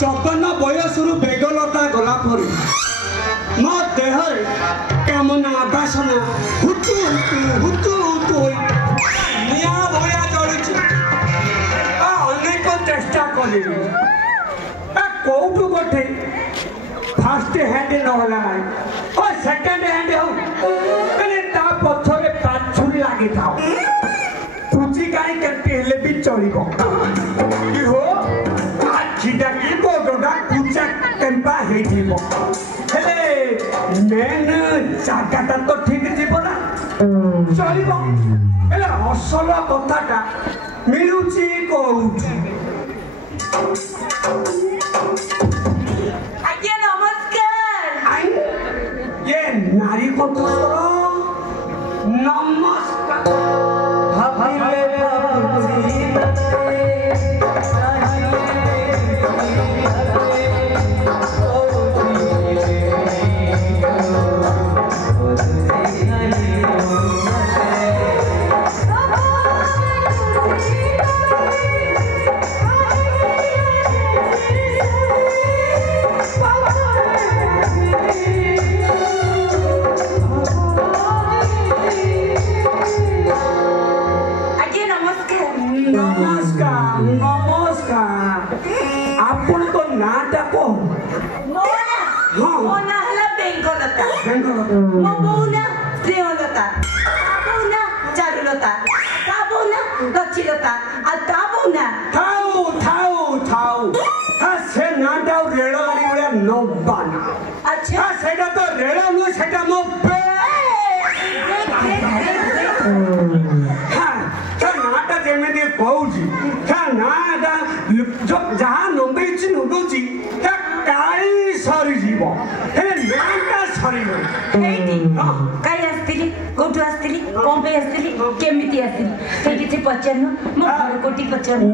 चौपन बयसरू बेगलता गला पर मो देहर कामना बासना हुतु हुतु हुतु हुतु निया भया जलुची अनेक चेष्टा कली कौटू गोटे फास्ट हैंड नहला और सेकंड हैंड हो ता पछरे पाछुरी लागी थाओ कुची गाई केते हेले भी चलिबो कि हो आखिटा की गोडा कुचा केम्पा हे जीवो हेले मेन जागाटा तो ठीक जीवो ना चलिबो हेले असल कथाटा मिलुची कोउठी आज्ञा नमस्कार ये नारी को तो नमस्कार भाभी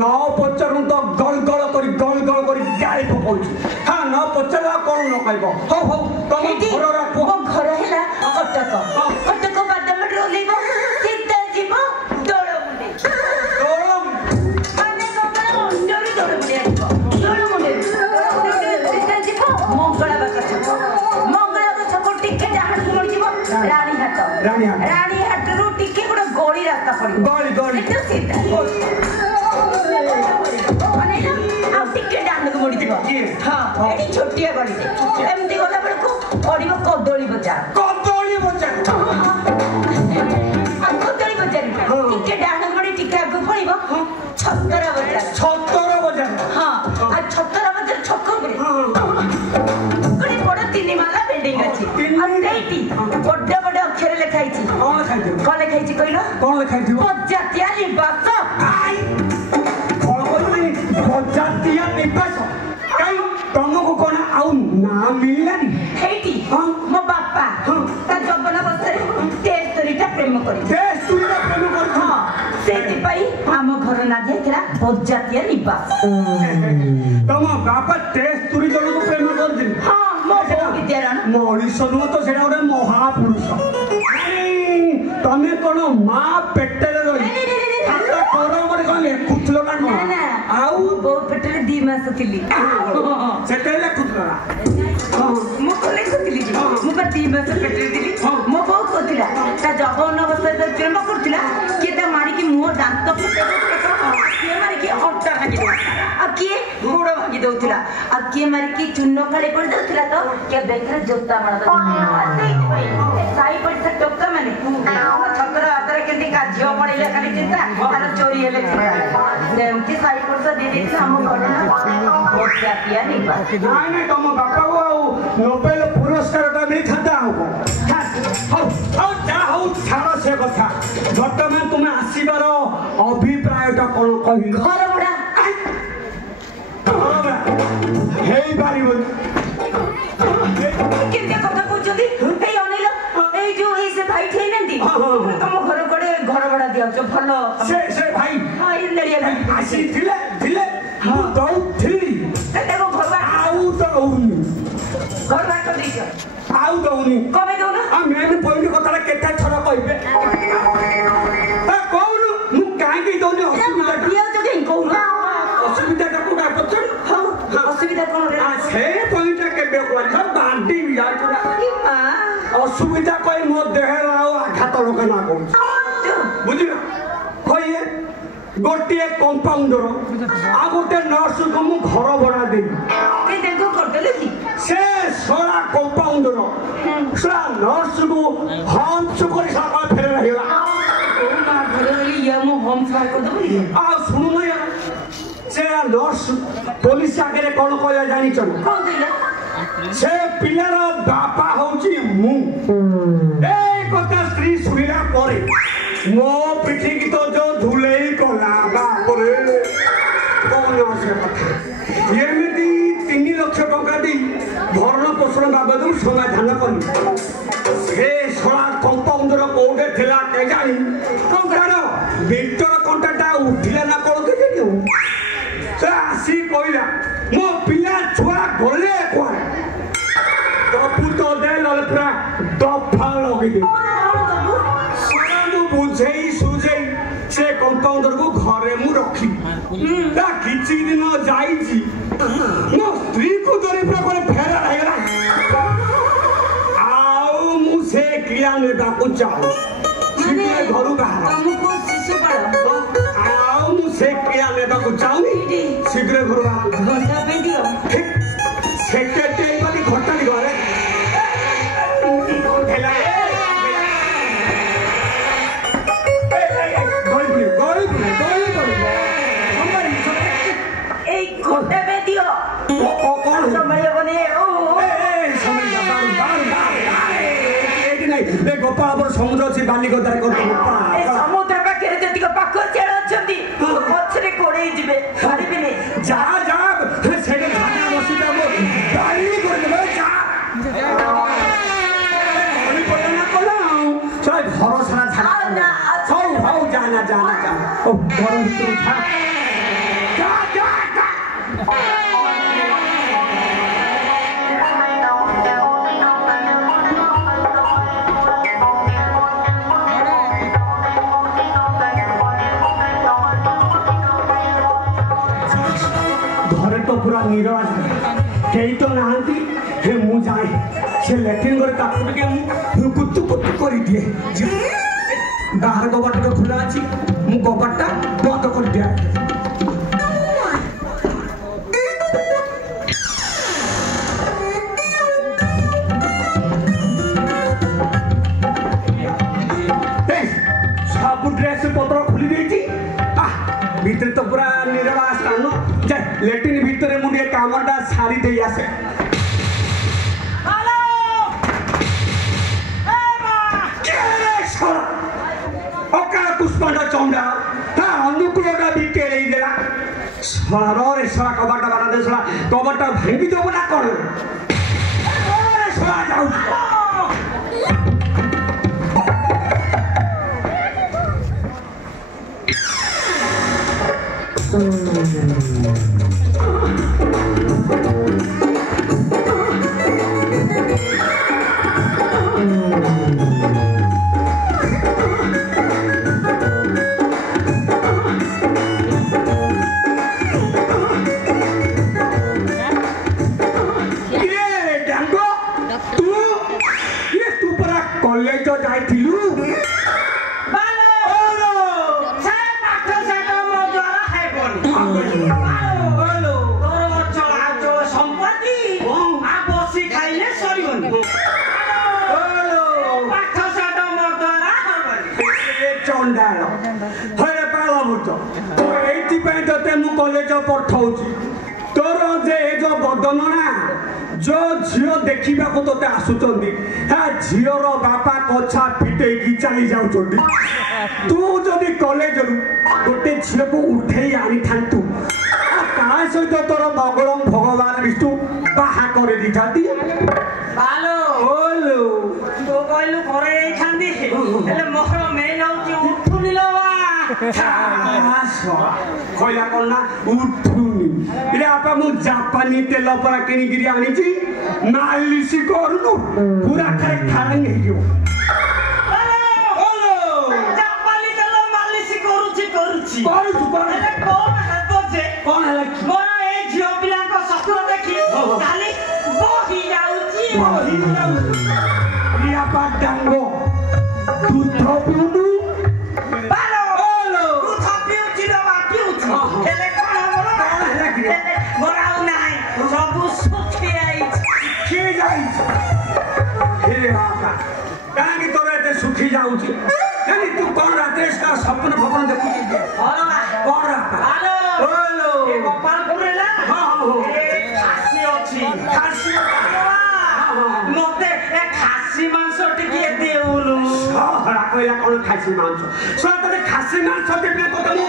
न पचारू तो गल गल करी गाड़ी पकाउची हां न पचारा कोन न कहबो हो हो तम घर राखो घर हैला कटक कटक बादाम रोलेबो सीता जीवो दोड़ माने कपड़ा अंडर दोड़ मुंडे सीता जीवो मंगला बाका को टिके जाहन को जीवो रानी हाट रो टिके गोड़ गोली रास्ता पड़ी गोली तो सीता छोटिया गली एमती गला बेलू पड़ो कदली बजार टिके डाण गड़ी टिके आगे पड़ो छतरा बजार हाँ आ छतरा बजार छक गोटे बड़ 3 माला बिल्डिंग अच्छी बड़ बड़ अक्षर लिखाई कौन लिखाई कहल बजातिया निवास तुमको कौन आउ ना मिललानी हेटी मो बापा ता जबन बसरे तेस्तरीटा प्रेम करी हां सेति पई हम घर ना जेतरा बजातिया निवास तुम बापा तेस्तरी जन को प्रेम कर दिन हां मो विद्यारण मनीष नु तो सेटा ओडे महापुरुष तमे कोन मां पेटरे रही खाता करो मरे कोन लेखुतलो ना आउ बो पेटरे 2 मास थिली सेटे लेखुतला मो कोले खुतली मो पर 2 मास पेटरे दिली मो बो कोतिला ता जबन अवस्था तो प्रेम करतिला केटा मारी की मुंह दांत फटे के मारी की हट्टा भागी आ के गोड़ भागी दउतिला आ के मारी की चुन्नो खाली पड़ दउतिला तो के देखरे जोता मार साई पड़ टोका माने छतर आतरे केंदी का झियो पड़िले खाली चिंता तार चोरी हेले सेमती साई पड़ से दे देती हम घटना बजातिया निवास नहीं तुम बापा को नोबेल पुरस्कार नहीं था छाड़ से कथा बर्तमान तुम्हें आसबार अभिप्रायटा कौन कह घर भड़ा कथा कहते जो से भाई थे तुम घर कड़े घर भड़ा दिया भल से भाई आसी घर बात आउ दौनी कमे दउना आ मेन पॉइंट कथा केटा थरा कहबे कौन असुविधा कही मो देह आघात लोकना कर बुझल कही गोटे कंपाउंडर आ गोटे नर्स को मु घर भड़ा देवी से सड़ा कंपाउंडर सड़ा नर्स को हम्स कर सारा फेर रहिला आ सुनु न से नर्स पुलिस आगे कौन कहला जानी से पिलार बापा होची मु ए कथा स्त्री सुनिला परे मो पिठी की तो जो धुलेई कला बाप रे कौन आसे कथा एमिति 3 लाख टका दी भरण पोषण बाबद समाधान करी से सला कंपाउंडर कोडे थिला के जानी कंकार भीतर कंटाटा उठिला ना कोन के देऊ से आसी कोइला मो पिला छुआ गले कोन पुतो दे ललप्रा दफा लगे दे बुझेई सुझेई से कंपाउंडर को घरे मु रखी ता किछि दिन जाई छी मो स्त्री को दरी पर कोन फेरा रहला आउ मु से किया नेबा को चाहो माने घरु बाहर हमको शिशु बाड़ आउ मु से किया नेबा को चाहनी शीघ्र घरु बाहर घंटा पे दियो सेक्रेटरी वाली घंटा दी घरे गोपाल समुद्र अच्छी बालिगदार समुद्र पाखे जति पाख चेड़ अच्छी पछरे कोड़े जीवे पारिबेनी जा जा सेठे झाड़ा बसिता मो गाड़ी कर देबे जा पानी पड़ना कोला चल घर सारा झाड़ा सब भाऊ जाना जाना जा ओ घर भीतर उठा जा जा तो पूरा नीरज कई तो नहांती हे मु जाए से लेट्रिन कर ताकू के मु कुत्तु कुत्तु कर दिए बाहर कबाट तो खुला अछि मु कबाटटा बंद कर दिया सब ड्रेस पत्र खुली देती भीतर तो पूरा निरवा स्थान जा लेट्रिन भीतर मुझे कामटा सारी दे आसे हेलो ए मां केरे छोरा ओका पुष्पंडा चौंडा ता अनुकूलटा भी केले देला सरो रे सरा कबाटा बाटा दे सरा कबाटा भांगी दो ना कोन अरे सरा जाऊ कॉलेज तो जाई थिलु बालो ओलो से पाठ से मो द्वारा है कोन बालो तोर चला जो संपत्ति आ बसी खाइले सरीबन ओलो पाठ से मो द्वारा हबन ए चंडाल हरे पाला बुतो तो एठी पे तते मु कॉलेज पठाउची तोर जे जो बदन ना जो झियो देखिबा को तोते आसुचंदी हा झियोर बापा कछा पिटे की चली जाउ चंदी तू जदी कॉलेज रु गोटे झियो को उठेई आनी थांतु का सहित तोर मंगलम भगवान विष्णु बाहा करे दिथाती बालो ओलो तो कहलु करे थांदी हेले मोहर मेल होची उठुनिलवा कहला कोना उठुनी इरे आपा मु जापानी तेल परा किनी गिरी आनी छी मालिश करनु पूरा खाए खाए नहीं जो ओलो जापानी तेल मालिश करूची हेले कोन हेबो जे कोन हला मोरा ए झियो पिला को सपन देखि खाली बही जाउची इरे आपा होउची यानी तू कोन रात्रे का सपन भवन देखु छी कोन रात हेलो हेलो ए गोपालपुर रे ना हां ए खासी अछि खासी मते ए खासी मांस टिके देउलु हरा कोइला कोन खासी मांस सो तने खासी मांस देबे तो तमु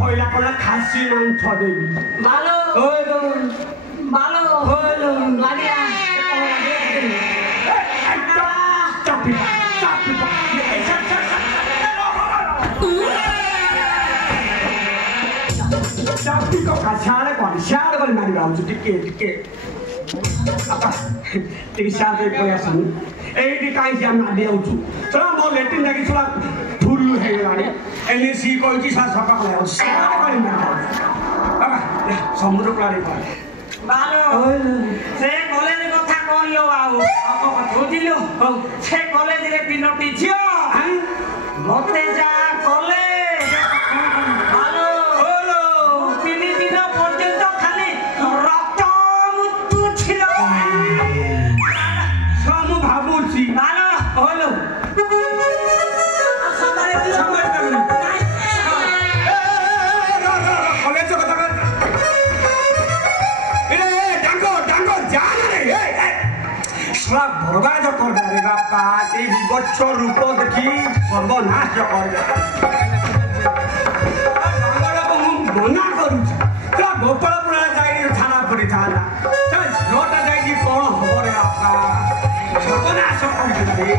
कोइला कोन खासी मांस देबी मालो हेलो मालो हेलो मारिया चापी को कछाड़े कौन शाड़ बल मारी बाबू टिके टिके apa tinggal saya punya sini dikai jam ada ucu soalnya mau letin lagi soalnya dulu hei ini si kunci saya sepak lewat siapa kali mana apa ya samudra pelari pak मालो से college কথা কইও বাবু বুঝিলো সে কলেজে তিনটি ঝিও মতে যা কলে ভালো হলো 3 দিন পর্যন্ত খালি রক্ত মুতু ছিল সব ভাবুছি ভালো হলো সবাই কি সবাই করুন কলেজ কথা सब बर्बाद कर दे बापा ते विवच्छ रूप देखी सर्वनाश कर दे मना करू गोपालपुर जाई थाना पड़ी थाना झोटा जाई कौन हम रे आपका सर्वनाश कर दे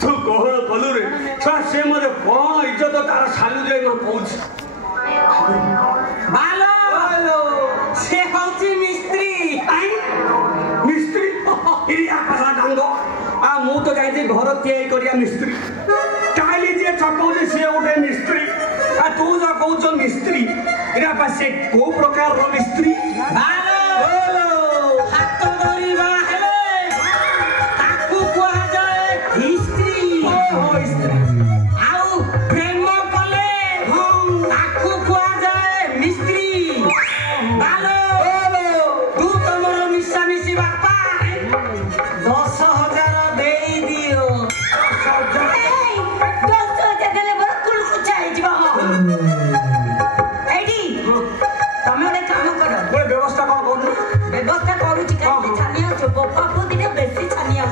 तू कहल कलु रे से मते कौन इज्जत तार सालू जाई न पहुंच भालो हेलो से होची मिस्त्री आई मिस्त्री इरिया पासा डांगो आ मु तो जाई जे घर तियाई करिया मिस्त्री काली जे चकौजे से ओटे मिस्त्री आ तू जो कहउछ मिस्त्री इरा पासे को प्रकार रो मिस्त्री भालो हेलो हाथ धरिबा हेले ताकू कोहा जाए हिस्ट्री ओ स्त्री आउ प्रेम कले ताकू कोहा जाए मिस्त्री भालो हेलो तू तमरो मिसा मिसी बापा 10,000 देई दियो 10,000 देले बड़ कुल कुचा हे जिबा एडी तमे ओडे काम करो कोई व्यवस्था कौन करू व्यवस्था करू छी काई छानिया जो बप्पा को दिने बेसी छानिया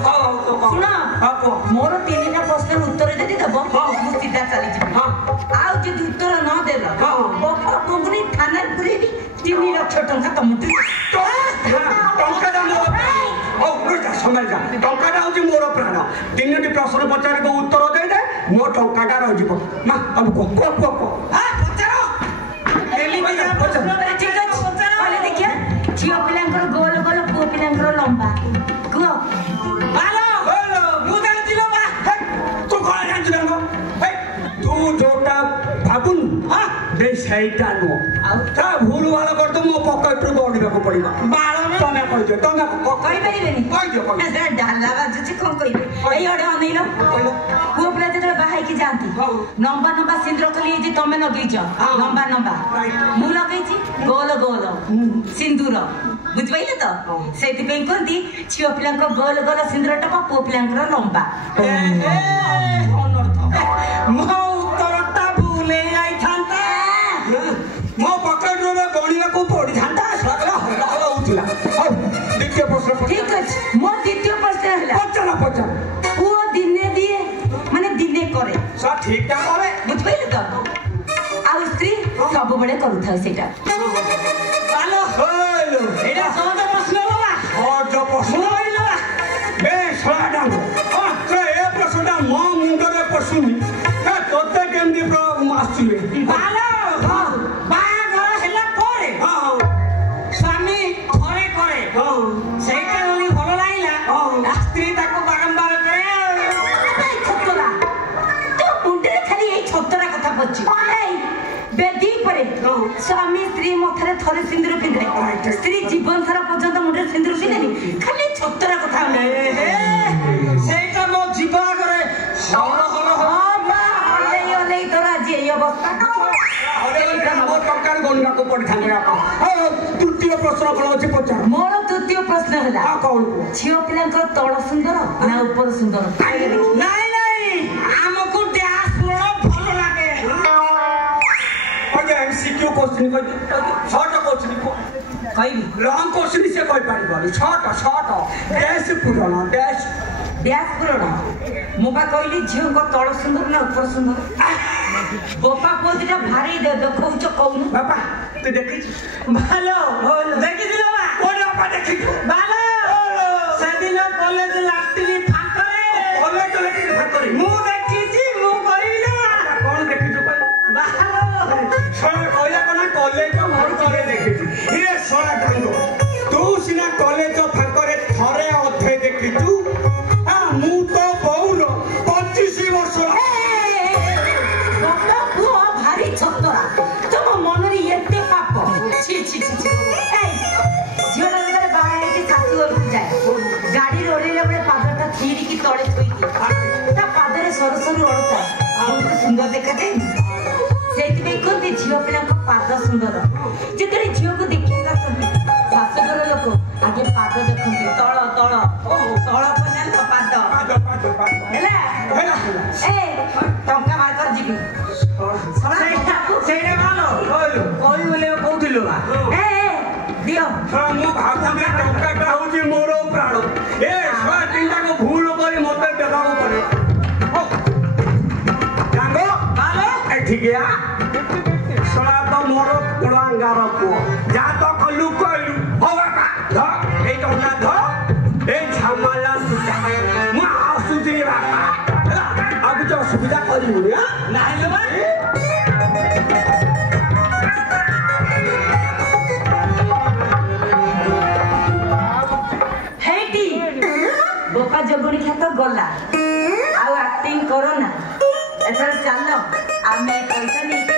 सुना आपो मोर 3टा प्रश्न उत्तर देदी दबो मु सीधा चली छी हां आउ जे उत्तर न देला हां बप्पा कोंगनी थाना पुरे भी 3 लाख टंका तमते टंका दाम ओ रुटा समझ जा टंका दा होची मोर प्राण 3टी प्रश्न पचारे को उत्तर दे दे मो टंका दा रह जिवो मा अब को हां पचारो डेली बजा प्रश्न रे ठीक अछि पहले देखिए झियो पिलांकर गोल गोल पुओ पिलांकर लंबा को भालो हेलो मुदल दिलो बा तू कोन जान जंगो हे तू जोटा भाबुन हां बे सैटा नो ता भूल वाला कर तो मो पॉकेट रो दौड़िबा को पड़िबा बालो में तमे कहि दे तमे को कहि परिबेनी कहि दे कहि ए डाला बाजुची कोन कहि एई ओडे अनेलो पुओ पिला जेतले बाहाई की जानती लंबा लंबा सिंदूर खली जे तमे लगेइछ लंबा लंबा मु लगेइछि गोल गोल सिंदूर बुझबैले तो सेति पे कोंती छियो पिलांको गोल गोल सिंदूर टपा पुओ पिलांकर लंबा ए अनर्थ मो उत्तरटा ସବୁବେଳେ କରୁଥାଉ ସେଇଟା। ବାଲୋ ହଇଲୋ ଏଇଟା ସହଜ ପ୍ରଶ୍ନ ବାବା ସହଜ ପ୍ରଶ୍ନ ବେ ଶଳା ଡାଙ୍ଗ ଏ ପ୍ରଶ୍ନଟା ମୋ ମୁଣ୍ଡରେ ପଶୁନି ତୋତେ କେମିତି ଆସୁଛିବେ ବାଲୋ ବାହାଘର ହେଲା ପରେ ସ୍ୱାମୀ ଥରେ କରେ ସେଇଟା ଯଦି ଭଲ ଲାଗିଲା ସ୍ତ୍ରୀ ତାକୁ ବାରମ୍ବାର କରେ। ଛତରା ତୋ ମୁଣ୍ଡରେ ଖାଲି ଏଇ ଛତରା କଥା ପଡୁଛି। ବେଦି ଉପରେ ସ୍ୱାମୀ ସ୍ତ୍ରୀ ମଥାରେ ଥରେ ସିନ୍ଦୁର ପିନ୍ଧେ ସ୍ତ୍ରୀ ଜୀବନ ସାରା ପର୍ଯ୍ୟନ୍ତ ମୁଣ୍ଡରେ ସିନ୍ଦୁର ପିନ୍ଧେନି ଖାଲି ଛତରା କଥା ସେଇଟା ମୋ ଯିବ ଆଗରେ ହଲେଇ ତୋର ଆଜି ଏଇ ଅବସ୍ଥା। ମୋ ଟଙ୍କାର ଗଣିବାକୁ ପଡିଥାନ୍ତେ ଆପଣ ତୃତୀୟ ପ୍ରଶ୍ନ କଣ ଅଛି ପଚାର। ମୋର ତୃତୀୟ ପ୍ରଶ୍ନ ହେଲା କଣ ଝିଅ ପିଲାଙ୍କର ତଳ ସୁନ୍ଦର ନା ଉପର ସୁନ୍ଦର? ନାଇଁ ନାଇଁ ଆମକୁ ଡ୍ୟାନ୍ସ ଭଲ ଲାଗେ। MCQ question short question କହିବି long question ସେ କହିପାରିବନି short dash ପୂରଣ dash ପୂରଣ। ମୁଁ ବା କହିଲି ଝିଅଙ୍କ ତଳ ସୁନ୍ଦର ନା ଉପର ସୁନ୍ଦର? ବୋପା ପୁଅ ଦିଟା ଭାରି ଦେଖଉଛ କହୁନୁ ବାପା ତୁ ଦେଖିଛୁ ଭାଲୋ ଦେଖିଥିଲ ବା କୋଉଠି ବାପା ଦେଖିଛୁ ଭାଲୋ ସେଦିନ କଲେଜ ଲାଟିନି ଫାଙ୍କରେ କଲେଜ ଲାଟିନି ଫାଙ୍କରେ ମୁଁ ଦେଖିଛି ମୁଁ କହିବି ନା କଣ ଦେଖିଛୁ ଭାଲୋ ଶଳା କହିଲା କଣ କଲେଜ ଫାଙ୍କରେ ଦେଖିଛୁ ଇଏ ଶଳା ଢାଙ୍ଗ ତୁ ସିନା କଲେଜ ଫାଙ୍କରେ ଥରେ ଅଧେ ଦେଖିଛୁ ମୁଁ ତ ବୋଉର 25 ବର୍ଷ ପୁଅ ଭାରି ଛତରା ତମ ମନରେ ଏତେ ପାପ ଛି ଛି ଛି ଛି। ଝିଅଟା ଯେତେବେଳେ ବାହା ହେଇକି ଶାଶୁ ଘରକୁ ଯାଏ ଗାଡିରେ ଓହ୍ଲେଇଲା ବେଳେ ପାଦଟା ଥିରିକି ତଳେ ଥୋଇଦିଏ ତା ପାଦରେ ସରୁ ସରୁ ଅଳତା ବହୁତ ସୁନ୍ଦର ଦେଖାଯାଏ। ସେଇଥିପାଇଁ କୁହନ୍ତି ଝିଅ ପିଲାଙ୍କ ପାଦ ସୁନ୍ଦର। ଯେତେବେଳେ ଝିଅକୁ ଦେଖିବାକୁ ଆସନ୍ତି ଶାଶୁଘର ଲୋକ ଆଗେ ପାଦ ଦେଖନ୍ତି ତଳ ତଳ ପର୍ଯ୍ୟନ୍ତ ପାଦ ହେଲା। ଟଙ୍କା ବାହାର କରି ଯିବି ସେଇଟା କଣ କହିବି ବୋଲି କହୁଥିଲୁ ଦିଅ। ମୁଁ ଭାବୁଥିଲି ଟଙ୍କାଟା ହଉଛି ମୋର ପ୍ରାଣ ଏ ଶଳା ତିନିଟାକୁ ଭୁଲ କରି ମତେ ଦେବାକୁ ପଡେ ଏଠିକିଆ ଶଳା ତ ମୋର କୁଳାଙ୍ଗାର ପୁଅ ଯାହା ତ କଲୁ କହିଲୁ ହଉ ବାପା ଧ ଏଇ ଟଙ୍କା ଧ ଏଇ ଝାମାଲା ମୁଁ ଆସୁଛି ବାପା ହେଲା ଆଉ କିଛି ଅସୁବିଧା କରିବୁନି ନାହିଁ ହେଇଟି ବୋକା ଜଗୁଣି ଖ୍ୟାତ ଗଲା ଆଉ ଆକ୍ଟିଂ କର ନା ଏଥର ଚାଲ ଆମେ ପଇସା ନେଇକି